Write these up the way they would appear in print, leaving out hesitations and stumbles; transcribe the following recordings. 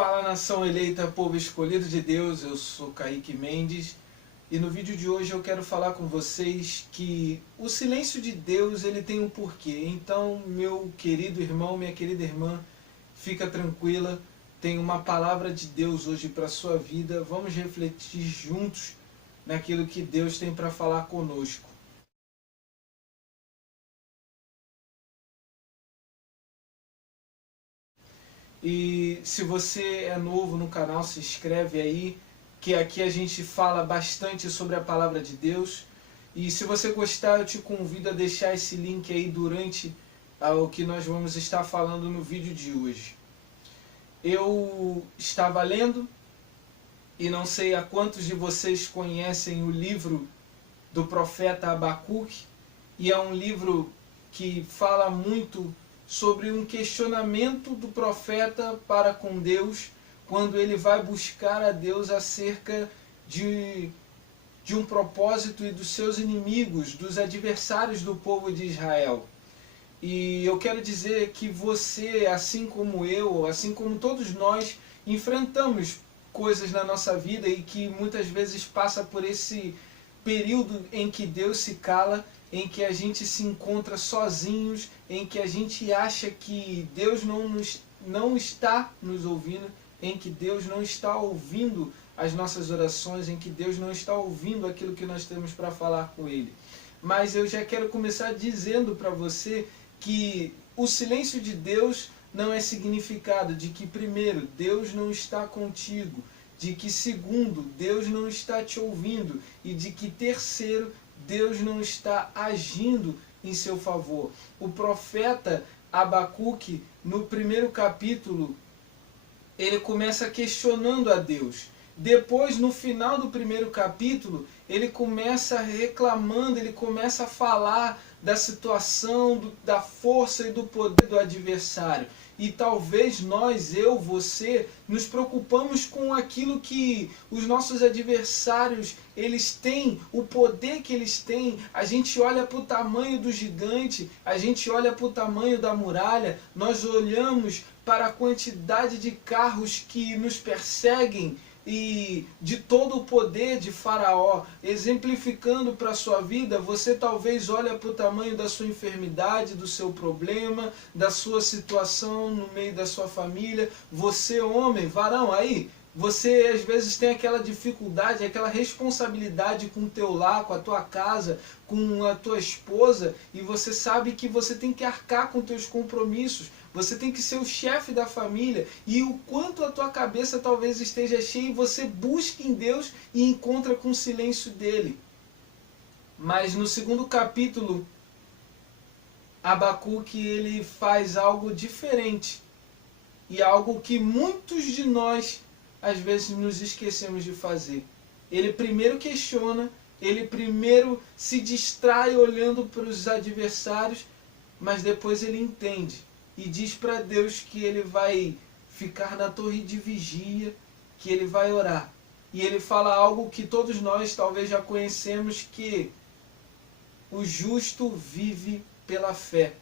Fala, nação eleita, povo escolhido de Deus, eu sou Kaique Mendes e no vídeo de hoje eu quero falar com vocês que o silêncio de Deus ele tem um porquê. Então, meu querido irmão, minha querida irmã, fica tranquila, tem uma palavra de Deus hoje para a sua vida. Vamos refletir juntos naquilo que Deus tem para falar conosco. E se você é novo no canal, se inscreve aí, que aqui a gente fala bastante sobre a palavra de Deus. E se você gostar, eu te convido a deixar esse link aí durante o que nós vamos estar falando no vídeo de hoje. Eu estava lendo, e não sei a quantos de vocês conhecem o livro do profeta Abacuque, e é um livro que fala muito sobre um questionamento do profeta para com Deus, quando ele vai buscar a Deus acerca de um propósito e dos seus inimigos, dos adversários do povo de Israel. E eu quero dizer que você, assim como eu, assim como todos nós, enfrentamos coisas na nossa vida e que muitas vezes passa por esse período em que Deus se cala, em que a gente se encontra sozinhos, em que a gente acha que Deus não está nos ouvindo, em que Deus não está ouvindo as nossas orações, em que Deus não está ouvindo aquilo que nós temos para falar com Ele. Mas eu já quero começar dizendo para você que o silêncio de Deus não é significado de que, primeiro, Deus não está contigo, de que, segundo, Deus não está te ouvindo e de que, terceiro, Deus não está agindo em seu favor. O profeta Abacuque, no primeiro capítulo, ele começa questionando a Deus. Depois, no final do primeiro capítulo, ele começa reclamando, ele começa a falar da situação, da força e do poder do adversário. E talvez nós, eu, você, nos preocupamos com aquilo que os nossos adversários, eles têm, o poder que eles têm. A gente olha para o tamanho do gigante, a gente olha para o tamanho da muralha, nós olhamos para a quantidade de carros que nos perseguem, e de todo o poder de Faraó, exemplificando para a sua vida, você talvez olha para o tamanho da sua enfermidade, do seu problema, da sua situação no meio da sua família. Você, homem, varão, aí, você às vezes tem aquela dificuldade, aquela responsabilidade com o teu lar, com a tua casa, com a tua esposa, e você sabe que você tem que arcar com teus compromissos, você tem que ser o chefe da família, e o quanto a tua cabeça talvez esteja cheia, e você busca em Deus e encontra com o silêncio dele. Mas no segundo capítulo, Abacuque ele faz algo diferente, e algo que muitos de nós às vezes nos esquecemos de fazer. Ele primeiro questiona, ele primeiro se distrai olhando para os adversários, mas depois ele entende e diz para Deus que ele vai ficar na torre de vigia, que ele vai orar. E ele fala algo que todos nós talvez já conhecemos, que o justo vive pela fé.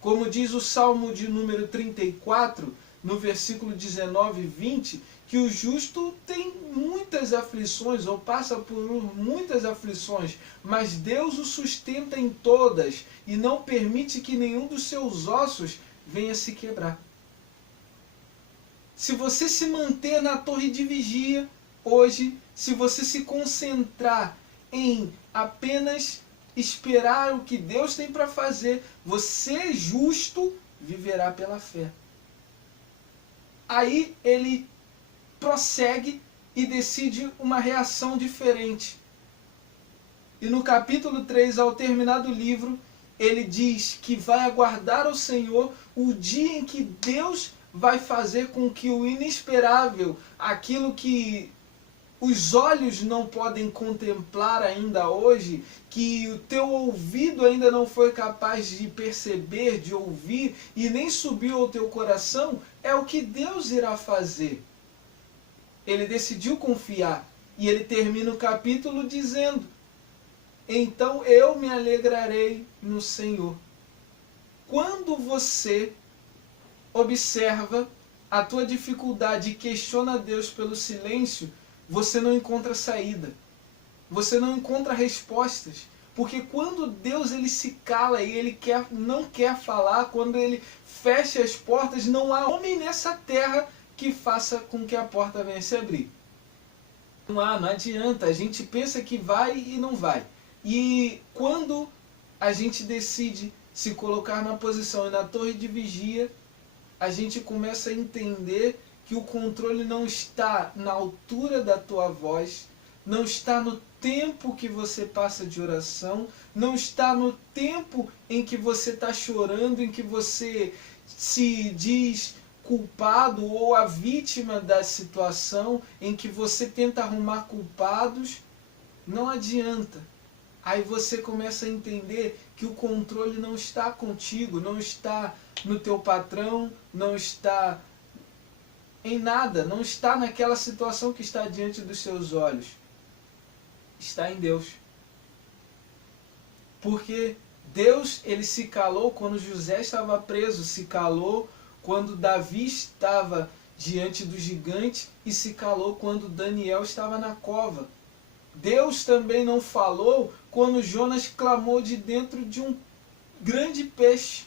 Como diz o Salmo de número 34, no versículo 19 e 20, que o justo tem muitas aflições, ou passa por muitas aflições, mas Deus o sustenta em todas e não permite que nenhum dos seus ossos venha se quebrar. Se você se manter na torre de vigia hoje, se você se concentrar em apenas esperar o que Deus tem para fazer, você justo viverá pela fé. Aí ele prossegue e decide uma reação diferente. E no capítulo 3, ao terminar do livro, ele diz que vai aguardar ao Senhor o dia em que Deus vai fazer com que o inesperável, aquilo que os olhos não podem contemplar ainda hoje, que o teu ouvido ainda não foi capaz de perceber, de ouvir, e nem subiu ao teu coração, é o que Deus irá fazer. Ele decidiu confiar, e ele termina o capítulo dizendo: então eu me alegrarei no Senhor. Quando você observa a tua dificuldade e questiona Deus pelo silêncio, você não encontra saída. Você não encontra respostas. Porque quando Deus ele se cala e ele não quer falar, quando ele fecha as portas, não há homem nessa terra que faça com que a porta venha se abrir. Não adianta. A gente pensa que vai e não vai. E quando a gente decide se colocar na posição e na torre de vigia, a gente começa a entender que o controle não está na altura da tua voz, não está no tempo que você passa de oração, não está no tempo em que você está chorando, em que você se diz culpado ou a vítima da situação, em que você tenta arrumar culpados. Não adianta. Aí você começa a entender que o controle não está contigo, não está no teu patrão, não está em nada, não está naquela situação que está diante dos seus olhos. Está em Deus. Porque Deus ele se calou quando José estava preso, se calou quando Davi estava diante do gigante e se calou quando Daniel estava na cova. Deus também não falou quando Jonas clamou de dentro de um grande peixe.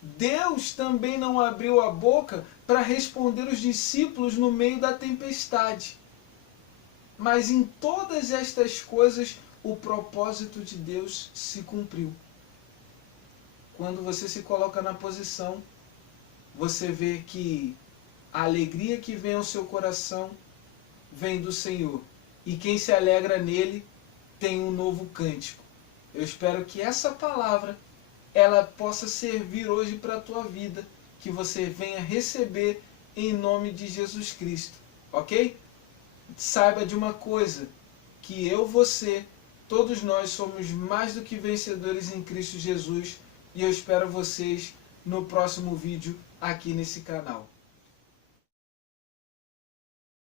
Deus também não abriu a boca para responder os discípulos no meio da tempestade. Mas em todas estas coisas, o propósito de Deus se cumpriu. Quando você se coloca na posição, você vê que a alegria que vem ao seu coração vem do Senhor. E quem se alegra nele tem um novo cântico. Eu espero que essa palavra ela possa servir hoje para a tua vida, que você venha receber em nome de Jesus Cristo, ok? Saiba de uma coisa, que eu, você, todos nós somos mais do que vencedores em Cristo Jesus, e eu espero vocês no próximo vídeo aqui nesse canal.